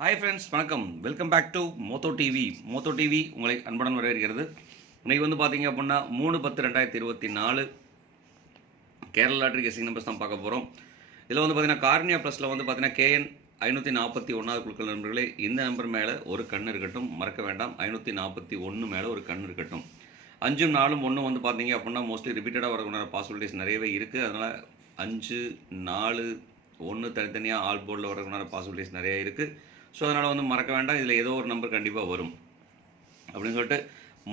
Hi friends வணக்கம். Welcome back to மோத்தோ TV மோத்தோ TV உங்களை அன்புடன் வரவேற்கிறது. இன்னைக்கு வந்து பார்த்தீங்க அப்படின்னா மூணு பத்து ரெண்டாயிரத்தி இருபத்தி நாலு கேரளா லாட்ரி கெஸிங் நம்பர்ஸ் தான் பார்க்க போகிறோம் இதில் வந்து பார்த்தீங்கன்னா கார்னியா ப்ளஸில் வந்து பார்த்தீங்கன்னா கேஎன் ஐநூற்றி நாற்பத்தி ஒன்றாவது குழுக்கள் நண்பர்களே இந்த நம்பர் மேலே ஒரு கண் இருக்கட்டும் மறக்க வேண்டாம். ஐநூற்றி நாற்பத்தி ஒன்று மேலே ஒரு கண் இருக்கட்டும். அஞ்சும் நாலும் ஒன்றும் வந்து பார்த்தீங்க அப்படின்னா மோஸ்ட்லி ரிப்பீட்டடாக வரக்கூடிய பாசிபிலிட்டிஸ் நிறையவே இருக்குது அதனால் அஞ்சு நாலு ஒன்று தனித்தனியாக ஆல் போர்டில் வரக்கூடிய பாசிபிலிட்டிஸ் நிறைய இருக்குது ஸோ அதனால் வந்து மறக்க வேண்டாம். இதில் ஏதோ ஒரு நம்பர் கண்டிப்பாக வரும். அப்படின்னு சொல்லிட்டு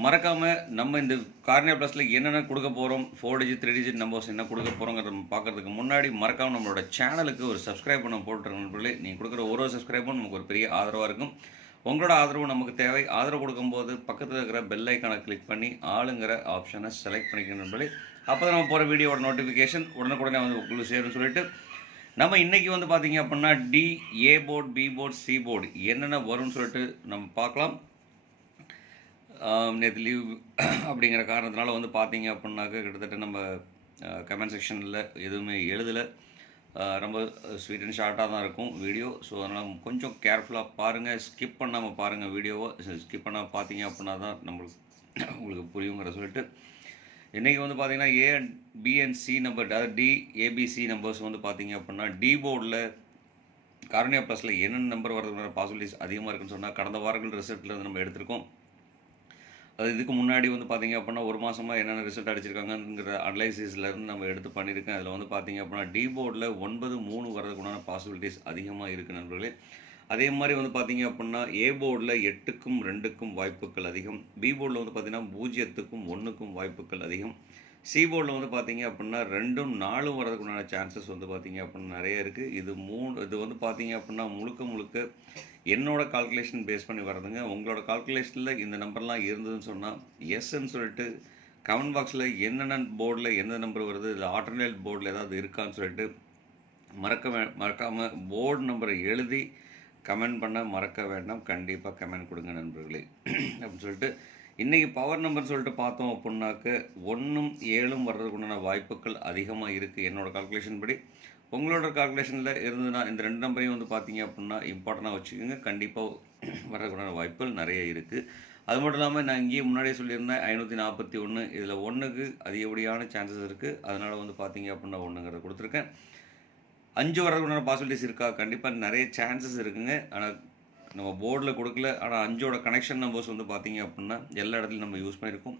மறக்காமல் நம்ம இந்த கார்னியா ப்ளஸில் என்னென்ன கொடுக்க போகிறோம் four digit three digit numbers என்ன கொடுக்க போகிறோங்கிறத பார்க்குறதுக்கு முன்னாடி மறக்காமல் நம்மளோட சேனலுக்கு ஒரு சப்ஸ்கிரைப் பண்ண போட்டுருங்க நண்பர்களே. நீங்கள் கொடுக்குற ஒரு ஒரு சப்ஸ்கிரைபும் நமக்கு ஒரு பெரிய ஆதரவாக இருக்கும். உங்களோட ஆதரவு நமக்கு தேவை. ஆதரவு கொடுக்கும்போது பக்கத்தில் இருக்கிற பெல் ஐக்கானை கிளிக் பண்ணி ஆளுங்கிற ஆப்ஷனை செலக்ட் பண்ணிக்கணும் நண்பர்களே. அப்போ தான் நம்ம போகிற வீடியோட நோட்டிஃபிகேஷன் உடனுக்குடனே வந்து உங்களுக்கு சேரும்னு சொல்லிட்டு நம்ம இன்னைக்கு வந்து பார்த்தீங்க அப்படின்னா D A board B board C board என்னென்ன வரும்னு சொல்லிட்டு நம்ம பார்க்கலாம். நேற்று லீவ் அப்படிங்கிற காரணத்தினால வந்து பார்த்தீங்க அப்படின்னாக்க கிட்டத்தட்ட நம்ம கமெண்ட் செக்ஷனில் எதுவுமே எழுதலை. ரொம்ப ஸ்வீட் அண்ட் ஷார்ட்டாக தான் இருக்கும் வீடியோ ஸோ அதனால் கொஞ்சம் கேர்ஃபுல்லாக பாருங்கள் ஸ்கிப் பண்ணாமல் பாருங்கள் வீடியோவை ஸ்கிப் பண்ணாமல் பார்த்தீங்க அப்படின்னா தான் நம்மளுக்கு உங்களுக்கு புரியுங்கிற சொல்லிட்டு இன்றைக்கி வந்து பார்த்தீங்கன்னா A B and C C number அதாவது டி ஏபிசி நம்பர்ஸ் வந்து பார்த்தீங்க அப்படின்னா டி போர்டில் காரணியா ப்ளஸில் என்னென்ன நம்பர் வரதுக்கான பாசிபிலிட்டிஸ் அதிகமாக இருக்குன்னு சொன்னால் கடந்த வாரங்கள் ரிசல்ட்லேருந்து நம்ம எடுத்திருக்கோம். அது இதுக்கு முன்னாடி வந்து பார்த்தீங்க அப்படின்னா ஒரு மாதமாக என்னென்ன ரிசல்ட் அடிச்சிருக்காங்கங்கிற அனலைசிஸ்லேருந்து நம்ம எடுத்து பண்ணியிருக்கேன். அதில் வந்து பார்த்தீங்க அப்படின்னா டி போர்டில் ஒன்பது மூணு வரதுக்குண்டான பாசிபிலிட்டிஸ் அதிகமாக இருக்குது நண்பர்களே. அதே மாதிரி வந்து பார்த்தீங்க அப்படின்னா ஏ போர்டில் எட்டுக்கும் ரெண்டுக்கும் வாய்ப்புகள் அதிகம். பி போர்டில் வந்து பார்த்தீங்கன்னா பூஜ்ஜியத்துக்கும் ஒன்றுக்கும் வாய்ப்புகள் அதிகம். சி போர்டில் வந்து பார்த்தீங்க அப்படின்னா ரெண்டும் நாலும் வரதுக்குண்டான சான்சஸ் வந்து பார்த்தீங்க அப்படின்னா நிறைய இருக்குது இது மூணு இது வந்து பார்த்தீங்க அப்படின்னா முழுக்க முழுக்க என்னோட கால்குலேஷன் பேஸ் பண்ணி வர்றதுங்க. உங்களோட கால்குலேஷனில் இந்த நம்பர்லாம் இருந்ததுன்னு சொன்னால் எஸ்ன்னு சொல்லிட்டு கமெண்ட் பாக்ஸில் என்னென்ன போர்டில் எந்த நம்பர் வருது இல்லை ஆல்டர்னேட் போர்டில் ஏதாவது இருக்கான்னு சொல்லிட்டு மறக்க மறக்காமல் போர்டு நம்பரை எழுதி கமெண்ட் பண்ண மறக்க வேண்டாம். கண்டிப்பாக கமெண்ட் கொடுங்க நண்பர்களே. அப்படின்னு சொல்லிட்டு இன்றைக்கி பவர் நம்பர் சொல்லிட்டு பார்த்தோம் அப்படின்னாக்க ஒன்றும் ஏழும் வர்றதுக்குண்டான வாய்ப்புகள் அதிகமாக இருக்குது என்னோடய கால்குலேஷன் படி உங்களோட கால்குலேஷனில் இருந்ததுன்னா இந்த ரெண்டு நம்பரையும் வந்து பார்த்தீங்க அப்படின்னா இம்பார்ட்டண்ட்டாக வச்சுக்கோங்க. கண்டிப்பாக வர்றதுக்குண்டான வாய்ப்புகள் நிறைய இருக்குது அது மட்டும் இல்லாமல் நான் இங்கேயே முன்னாடியே சொல்லியிருந்தேன் ஐநூற்றி நாற்பத்தி ஒன்று இதில் ஒன்றுக்கு அதிகப்படியான சான்சஸ் இருக்குது அதனால் வந்து பார்த்தீங்க அப்படின்னா ஒன்றுங்கிறத கொடுத்துருக்கேன். அஞ்சு வரதுக்குண்டான பாசிபிலிட்டிஸ் இருக்கா? கண்டிப்பாக நிறைய சான்சஸ் இருக்குங்க. ஆனால் நம்ம போர்டில் கொடுக்கல. ஆனால் அஞ்சோட கனெக்ஷன் நம்பர்ஸ் வந்து பார்த்தீங்க அப்படின்னா எல்லா இடத்துலையும் நம்ம யூஸ் பண்ணியிருக்கோம்.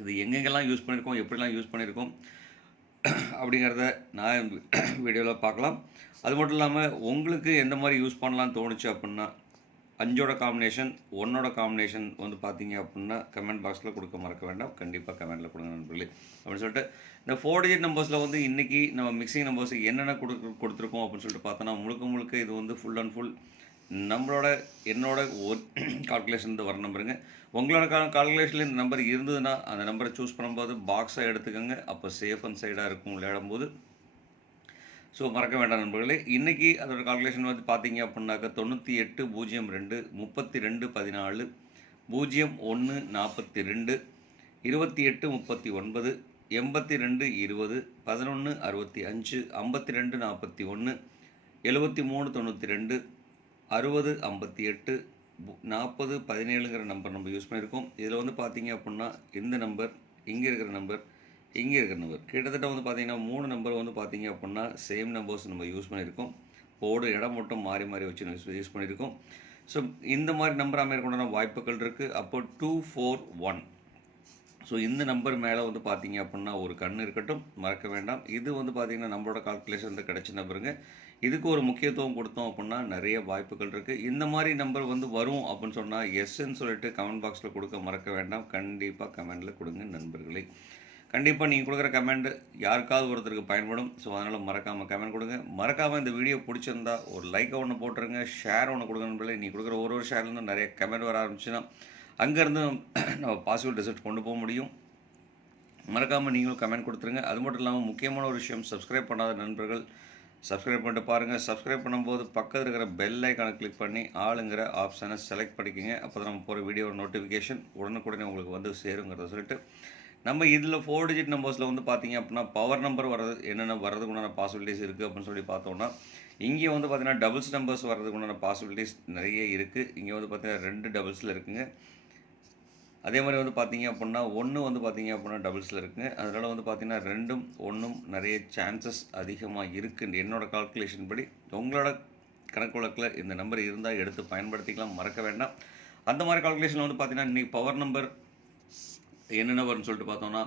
இது எங்கெங்கெல்லாம் யூஸ் பண்ணியிருக்கோம்? எப்படிலாம் யூஸ் பண்ணியிருக்கோம்? அப்படிங்கிறத நான் வீடியோவில் பார்க்கலாம். அது மட்டும் இல்லாமல் உங்களுக்கு எந்த மாதிரி யூஸ் பண்ணலாம்னு தோணுச்சு அப்படின்னா அஞ்சோட காம்பினேஷன் ஒன்னோட காம்பினேஷன் வந்து பார்த்தீங்க அப்படின்னா கமெண்ட் பாக்ஸில் கொடுக்க மறக்க வேண்டாம். கண்டிப்பாக கமெண்ட்டில் கொடுங்க நண்பர்களே. அப்படின்னு சொல்லிட்டு இந்த ஃபோர் டிஜிட் நம்பர்ஸில் வந்து இன்றைக்கி நம்ம மிக்சிங் நம்பர்ஸ் என்னென்ன கொடு கொடுத்துருக்கோம் அப்படின்னு சொல்லிட்டு பார்த்தோன்னா முழுக்க முழுக்க இது வந்து ஃபுல் அண்ட் ஃபுல் நம்மளோட என்னோட ஒரு கால்குலேஷன் வர நம்பருங்க உங்களோட கால் கால்குலேஷனில் இந்த நம்பர் இருந்ததுன்னா அந்த நம்பரை சூஸ் பண்ணும்போது பாக்ஸாக எடுத்துக்கோங்க. அப்போ சேஃப் அண்ட் சைடாக இருக்கும். விளையாடும்போது ஸோ மறக்க வேண்டாம் நண்பர்களே. இன்றைக்கி அதோட கால்குலேஷன் வந்து பார்த்தீங்க அப்படின்னாக்க தொண்ணூற்றி எட்டு பூஜ்ஜியம் ரெண்டு முப்பத்தி ரெண்டு பதினாலு பூஜ்ஜியம் ஒன்று நாற்பத்தி ரெண்டு இருபத்தி எட்டு முப்பத்தி ஒன்பது எண்பத்தி ரெண்டு இருபது பதினொன்று அறுபத்தி அஞ்சு ஐம்பத்தி ரெண்டு நாற்பத்தி ஒன்று எழுபத்தி மூணு தொண்ணூற்றி ரெண்டு அறுபது ஐம்பத்தி எட்டு நாற்பது பதினேழுங்கிற நம்பர் நம்ம யூஸ் பண்ணியிருக்கோம். இதில் வந்து பார்த்தீங்க அப்படின்னா இந்த நம்பர் இங்கே இருக்கிற நம்பர் இங்கே இருக்கிற நம்பர் கிட்டத்தட்ட வந்து பார்த்தீங்கன்னா மூணு நம்பர் வந்து பார்த்தீங்க அப்படின்னா சேம் நம்பர்ஸ் நம்ம யூஸ் பண்ணியிருக்கோம். போர்டு இடம் மட்டும் மாறி மாறி வச்சு யூஸ் பண்ணியிருக்கோம். ஸோ இந்த மாதிரி நம்பர் அமையக்கூடிய வாய்ப்புகள் இருக்குது அப்போ டூ ஃபோர் ஒன் ஸோ இந்த நம்பர் மேலே வந்து பார்த்தீங்க அப்படின்னா ஒரு கண் இருக்கட்டும் மறக்க வேண்டாம். இது வந்து பார்த்தீங்கன்னா நம்மளோட கால்குலேஷன் கிடைச்ச நம்பருங்க இதுக்கு ஒரு முக்கியத்துவம் கொடுத்தோம் அப்படின்னா நிறைய வாய்ப்புகள் இருக்குது இந்த மாதிரி நம்பர் வந்து வரும் அப்படின்னு சொன்னால் எஸ்ன்னு சொல்லிட்டு கமெண்ட் பாக்ஸில் கொடுக்க மறக்க வேண்டாம். கண்டிப்பாக கமெண்டில் கொடுங்க நண்பர்களே. கண்டிப்பாக நீங்கள் கொடுக்குற கமெண்ட் யாருக்காவது ஒருத்தருக்கு பயன்படும். ஸோ அதனால் மறக்காமல் கமெண்ட் கொடுங்க. மறக்காமல் இந்த வீடியோ பிடிச்சிருந்தா ஒரு லைக்கை ஒன்று போட்டுருங்க. ஷேர் ஒன்று கொடுங்க நண்பர்களே. நீ கொடுக்குற ஒரு ஒரு ஷேர்லேருந்து நிறைய கமெண்ட் வர ஆரம்பிச்சுன்னா அங்கேருந்து நம்ம பாசிபிள் ரிசல்ட் கொண்டு போக முடியும். மறக்காமல் நீங்களும் கமெண்ட் கொடுத்துருங்க. அது மட்டும் இல்லாமல் முக்கியமான ஒரு விஷயம் சப்ஸ்கிரைப் பண்ணாத நண்பர்கள் சப்ஸ்கிரைப் பண்ணிட்டு பாருங்கள் சப்ஸ்கிரைப் பண்ணும்போது பக்கத்தில் இருக்கிற பெல் ஐக்கானை கிளிக் பண்ணி ஆளுங்கிற ஆப்ஷனை செலக்ட் பண்ணிக்கோங்க. அப்போ தான் நம்ம போகிற வீடியோ நோட்டிஃபிகேஷன் உடனுக்குடனே உங்களுக்கு வந்து சேருங்கிறத சொல்லிட்டு நம்ம இதில் ஃபோர் டிஜிட் நம்பர்ஸில் வந்து பார்த்தீங்க அப்படின்னா பவர் நம்பர் வர்றது என்னென்ன வர்றதுக்குண்டான பாசிபிலிட்டிஸ் இருக்குது அப்படின்னு சொல்லி பார்த்தோம்னா இங்கே வந்து பார்த்தீங்கன்னா டபுள்ஸ் நம்பர்ஸ் வர்றதுக்கு உண்டான பாசிபிலிட்டிஸ் நிறைய இருக்குது இங்கே வந்து பார்த்தீங்கன்னா ரெண்டு டபுள்ஸில் இருக்குங்க. அதே மாதிரி வந்து பார்த்தீங்க அப்படின்னா ஒன்று வந்து பார்த்தீங்க அப்படின்னா டபுள்ஸில் இருக்குங்க. அதனால் வந்து பார்த்தீங்கன்னா ரெண்டும் ஒன்றும் நிறைய சான்சஸ் அதிகமாக இருக்குது என்னோடய கால்குலேஷன் படி உங்களோட கணக்கு வழக்கில் இந்த நம்பர் இருந்தால் எடுத்து பயன்படுத்திக்கலாம். மறக்க வேண்டாம். அந்த மாதிரி கால்குலேஷன் வந்து பார்த்தீங்கன்னா இன்றைக்கி பவர் நம்பர் என்னென்ன வரும்னு சொல்லிட்டு பார்த்தோம்னா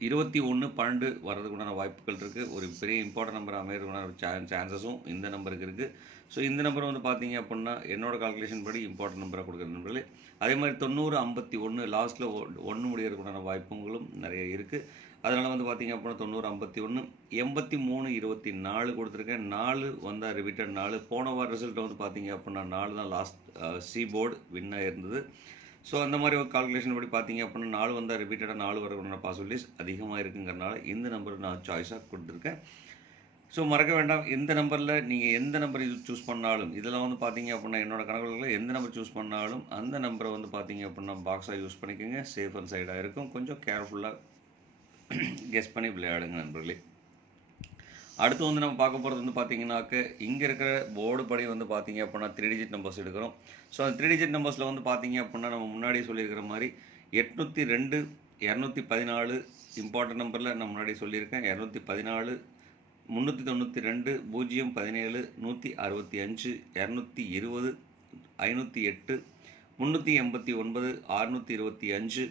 இருபத்தி ஒன்று பன்னெண்டு வர்றதுக்குண்டான வாய்ப்புகள் இருக்குது ஒரு பெரிய இம்பார்ட்டன்ட் நம்பர் அமையறதுக்குண்டான சான் சான்சஸும் இந்த நம்பருக்கு இருக்குது ஸோ இந்த நம்பர் வந்து பார்த்தீங்க அப்படின்னா என்னோட கால்குலேஷன் படி இம்பார்ட்டன்ட் நம்பராக கொடுக்குற நம்பர்களே அதே மாதிரி தொண்ணூறு ஐம்பத்தி ஒன்று லாஸ்ட்டில் ஒன்று முடியறதுக்குண்டான வாய்ப்புகளும் நிறைய இருக்குது அதனால் வந்து பார்த்தீங்க அப்படின்னா தொண்ணூறு ஐம்பத்தி ஒன்று எண்பத்தி மூணு இருபத்தி நாலு கொடுத்துருக்கேன். நாலு வந்தால் ரிப்பீட்டட் நாலு. போன வார ரிசல்ட் வந்து பார்த்தீங்க அப்படின்னா நாலு தான் லாஸ்ட் சி போர்டு வின்னாக இருந்தது. ஸோ அந்த மாதிரி ஒரு கால்குலேஷன் படி பார்த்தீங்க அப்படின்னா நாலு வந்தால் ரிப்பீட்டடாக நாலு வரக்கூடிய பாசிபிலிட்டிஸ் அதிகமாக இருக்குங்கிறனால இந்த நம்பர் நான் சாய்ஸாக கொடுத்துருக்கேன். ஸோ மறக்க வேண்டாம். எந்த நம்பரில் நீங்கள் எந்த நம்பர் சூஸ் பண்ணாலும் இதெல்லாம் வந்து பார்த்தீங்க அப்படின்னா என்னோட கணக்குகளில் எந்த நம்பர் சூஸ் பண்ணாலும் அந்த நம்பரை வந்து பார்த்தீங்க அப்படின்னா பாக்ஸாக யூஸ் பண்ணிக்கோங்க. சேஃப் அண்ட் சைடாக இருக்கும். கொஞ்சம் கேர்ஃபுல்லாக கெஸ் பண்ணி விளையாடுங்க நண்பர்களே. அடுத்து வந்து நம்ம பார்க்க போகிறது வந்து பார்த்தீங்கன்னாக்க இங்கே இருக்கிற போர்டு படி வந்து பார்த்தீங்க அப்படின்னா த்ரீ டிஜிட் நம்பர்ஸ் எடுக்கிறோம். ஸோ அந்த த்ரீ டிஜிட் நம்பர்ஸில் வந்து பார்த்தீங்க அப்படின்னா நம்ம முன்னாடியே சொல்லியிருக்கிற மாதிரி எட்நூற்றி ரெண்டு இரநூத்தி பதினாலு இம்பார்ட்டன்ட் நம்பரில் நான் முன்னாடி சொல்லியிருக்கேன். இரநூத்தி பதினாலு முந்நூற்றி தொண்ணூற்றி ரெண்டு பூஜ்ஜியம் பதினேழு நூற்றி அறுபத்தி அஞ்சு இரநூத்தி இருபது ஐநூற்றி எட்டு முந்நூற்றி எண்பத்தி ஒன்பது அறுநூற்றி இருபத்தி அஞ்சு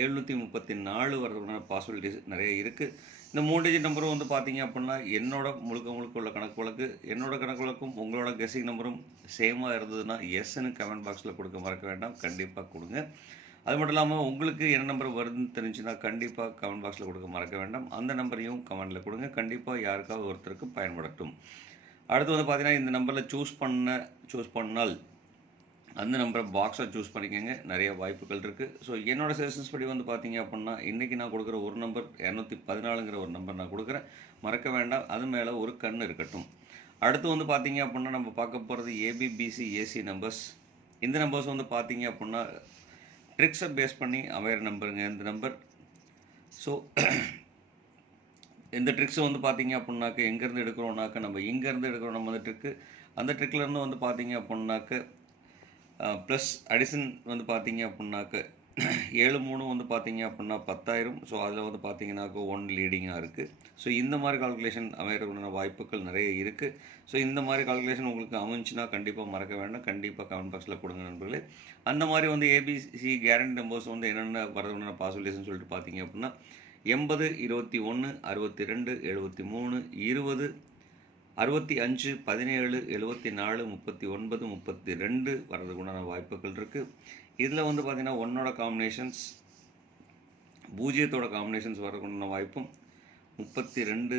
எழுநூற்றி முப்பத்தி நாலு வரதுக்கான பாசிபிலிட்டிஸ் நிறைய இருக்குது இந்த மூணு டிஜிட் நம்பரும் வந்து பார்த்தீங்க அப்படின்னா என்னோட முழுக்க முழுக்க உள்ள கணக்கு வழக்கு என்னோட கணக்கு வழக்கும் உங்களோட கெஸிங் நம்பரும் சேமாக இருந்ததுன்னா எஸ்ன்னு கமெண்ட் பாக்ஸில் கொடுக்க மறக்க வேண்டாம். கண்டிப்பாக கொடுங்க. அது மட்டும் இல்லாமல் உங்களுக்கு என்ன நம்பர் வருதுன்னு தெரிஞ்சுன்னா கண்டிப்பாக கமெண்ட் பாக்ஸில் கொடுக்க மறக்க வேண்டாம். அந்த நம்பரையும் கமெண்டில் கொடுங்க. கண்டிப்பாக யாருக்காவது ஒருத்தருக்கு பயன்படட்டும். அடுத்து வந்து பார்த்தீங்கன்னா இந்த நம்பரில் சூஸ் பண்ண சூஸ் பண்ணால் அந்த நம்பரை பாக்ஸாக சூஸ் பண்ணிக்கோங்க. நிறைய வாய்ப்புகள் இருக்குது ஸோ என்னோட சஜஷன்ஸ் படி வந்து பார்த்தீங்க அப்படின்னா இன்றைக்கி நான் கொடுக்குற ஒரு நம்பர் இரநூத்தி பதினாலுங்கிற ஒரு நம்பர் நான் கொடுக்குறேன். மறக்க வேண்டாம். அது மேலே ஒரு கண் இருக்கட்டும். அடுத்து வந்து பார்த்தீங்க அப்படின்னா நம்ம பார்க்க போகிறது ஏபிபிசி ஏசி நம்பர்ஸ் இந்த நம்பர்ஸ் வந்து பார்த்தீங்க அப்படின்னா ட்ரிக்ஸை பேஸ் பண்ணி அவையர் நம்பருங்க இந்த நம்பர் ஸோ இந்த ட்ரிக்ஸை வந்து பார்த்தீங்க அப்படின்னாக்க எங்கேருந்து எடுக்கிறோம்னாக்க நம்ம இங்கேருந்து எடுக்கிறோம் நம்ம அந்த ட்ரிக்கு அந்த ட்ரிக்லேருந்து வந்து பார்த்தீங்க அப்படின்னாக்க ப்ளஸ் அடிஷன் வந்து பார்த்தீங்க அப்படின்னாக்க ஏழு மூணு வந்து பார்த்தீங்க அப்படின்னா பத்தாயிரம். ஸோ அதில் வந்து பார்த்தீங்கன்னாக்க ஒன் லீடிங்காக இருக்குது ஸோ இந்த மாதிரி கால்குலேஷன் அமையறதுக்கான வாய்ப்புகள் நிறைய இருக்குது ஸோ இந்த மாதிரி கால்குலேஷன் உங்களுக்கு அமைஞ்சுன்னா கண்டிப்பாக மறக்க வேண்டாம். கண்டிப்பாக கமெண்ட் பாக்ஸில் கொடுங்க நண்பர்களே. அந்த மாதிரி வந்து ஏபிசி கேரண்டி நம்பர்ஸ் வந்து என்னென்ன வரதுக்கான பாசிபிலிட்டிஸ்னு சொல்லிட்டு பார்த்தீங்க அப்படின்னா எண்பது இருபத்தி ஒன்று அறுபத்தி ரெண்டு எழுபத்தி மூணு இருபது அறுபத்தி அஞ்சு பதினேழு எழுபத்தி நாலு முப்பத்தி ஒன்பது முப்பத்தி ரெண்டு வர்றதுக்குண்டான வாய்ப்புகள் இருக்குது இதில் வந்து பார்த்திங்கன்னா ஒன்னோட காம்பினேஷன்ஸ் பூஜ்ஜியத்தோட காம்பினேஷன்ஸ் வரதுக்குண்டான வாய்ப்பும் முப்பத்தி ரெண்டு.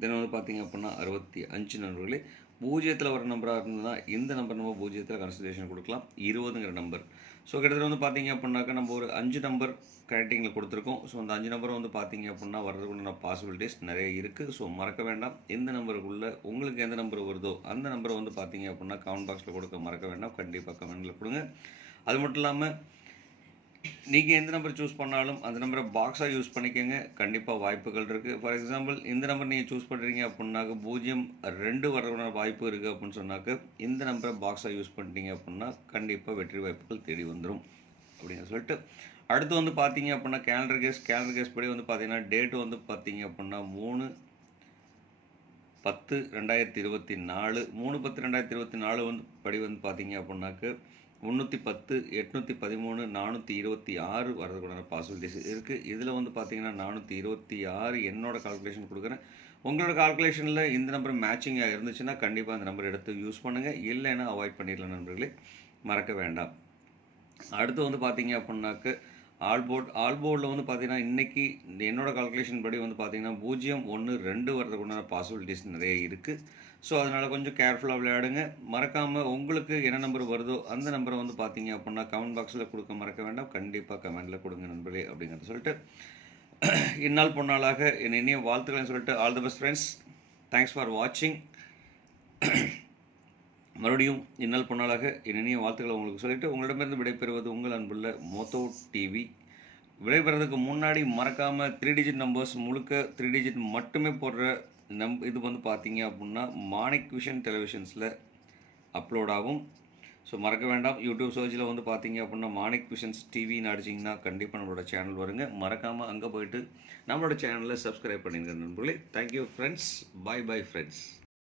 தென் வந்து பார்த்திங்க அப்படின்னா அறுபத்தி அஞ்சு நண்பர்களே பூஜ்ஜியத்தில் வர நம்பராக இருந்ததுன்னா இந்த நம்பர் நம்ம பூஜ்ஜியத்தில் கன்சிடரேஷன் கொடுக்கலாம். இருபதுங்கிற நம்பர் ஸோ கிட்டத்தட்ட வந்து பார்த்தீங்க அப்படின்னாக்கா நம்ம ஒரு அஞ்சு நம்பர் கனெக்டிங்கில் கொடுத்துருக்கோம். ஸோ அந்த அஞ்சு நம்பரை வந்து பார்த்தீங்க அப்படின்னா வர்றதுக்குள்ள பாசிபிலிட்டிஸ் நிறைய இருக்குது ஸோ மறக்க வேண்டாம். எந்த நம்பருக்குள்ளே உங்களுக்கு எந்த நம்பர் வருதோ அந்த நம்பரை வந்து பார்த்தீங்க அப்படின்னா கமெண்ட் பாக்ஸில் கொடுக்க மறக்க வேண்டாம். கண்டிப்பாக கமெண்ட்டில் கொடுங்க. அது மட்டும் இல்லாமல் நீங்கள் எந்த நம்பர் சூஸ் பண்ணாலும் அந்த நம்பரை பாக்ஸாக யூஸ் பண்ணிக்கோங்க. கண்டிப்பாக வாய்ப்புகள் இருக்குது ஃபார் எக்ஸாம்பிள் இந்த நம்பர் நீங்கள் சூஸ் பண்ணுறீங்க அப்படின்னாக்க பூஜ்ஜியம் ரெண்டு வர வாய்ப்பு இருக்குது அப்படின்னு சொன்னாக்க இந்த நம்பரை பாக்ஸாக யூஸ் பண்ணிட்டீங்க அப்படின்னா கண்டிப்பாக வெற்றி வாய்ப்புகள் தேடி வந்துடும் அப்படின்னு சொல்லிட்டு. அடுத்து வந்து பார்த்தீங்க அப்படின்னா கேலண்டர் கேஸ் கேலண்டர் கேஸ் படி வந்து பார்த்தீங்கன்னா டேட்டு வந்து பார்த்தீங்க அப்படின்னா மூணு பத்து ரெண்டாயிரத்தி இருபத்தி நாலு. மூணு பத்து ரெண்டாயிரத்தி இருபத்தி நாலு வந்து படி வந்து பார்த்தீங்க அப்படின்னாக்க முந்நூற்றி பத்து எட்நூற்றி பதிமூணு நானூற்றி இருபத்தி ஆறு வரதுக்குண்டான பாசிபிலிட்டிஸ் இருக்குது இதில் வந்து பார்த்தீங்கன்னா நானூற்றி இருபத்தி ஆறு என்னோடய கால்குலேஷன் கொடுக்குறேன். உங்களோட கால்குலேஷனில் இந்த நம்பர் மேட்சிங்காக இருந்துச்சுன்னா கண்டிப்பாக அந்த நம்பர் எடுத்து யூஸ் பண்ணுங்கள் இல்லைன்னா அவாய்ட் பண்ணிடலாம் நண்பர்களே. மறக்க வேண்டாம். அடுத்து வந்து பார்த்தீங்க அப்படின்னாக்க ஆல்போர்ட் ஆல்போர்டில் வந்து பார்த்தீங்கன்னா இன்றைக்கி என்னோடய கால்குலேஷன் படி வந்து பார்த்தீங்கன்னா பூஜ்ஜியம் ஒன்று ரெண்டு வரதுக்குண்டான பாசிபிலிட்டிஸ் நிறைய இருக்குது ஸோ அதனால் கொஞ்சம் கேர்ஃபுல்லாக விளையாடுங்க. மறக்காமல் உங்களுக்கு என்ன நம்பர் வருதோ அந்த நம்பரை வந்து பார்த்தீங்க அப்படின்னா கமெண்ட் பாக்ஸில் கொடுக்க மறக்க வேண்டாம். கண்டிப்பாக கமெண்டில் கொடுங்க நண்பர்களே அப்படிங்கிறத சொல்லிட்டு இந்நாள் பொன்னாளாக என் இனிய வாழ்த்துக்கள்னு சொல்லிட்டு all the best friends thanks for வாட்சிங் மறுபடியும் இந்நாள் பொன்னாளாக என் இனிய வாழ்த்துக்களை உங்களுக்கு சொல்லிவிட்டு உங்களிடமிருந்து விடைபெறுவது உங்கள் அன்புள்ள மோத்தோ டிவி விடைபெறதுக்கு முன்னாடி மறக்காமல் த்ரீ டிஜிட் நம்பர்ஸ் முழுக்க த்ரீ டிஜிட் மட்டுமே போடுற நம் இது வந்து பார்த்தீங்க அப்படின்னா மாணிக் விஷன் டெலிவிஷன்ஸில் அப்லோட் ஆகும். ஸோ மறக்க வேண்டாம். யூடியூப் சர்ச்சில் வந்து பார்த்தீங்க அப்படின்னா மாணிக் விஷன்ஸ் டிவின்னு அடிச்சிங்கன்னா கண்டிப்பாக நம்மளோட சேனல் வருங்க. மறக்காமல் அங்கே போயிட்டு நம்மளோட சேனலில் சப்ஸ்கிரைப் பண்ணிடுங்க நண்பர்களே. Thank you friends bye bye friends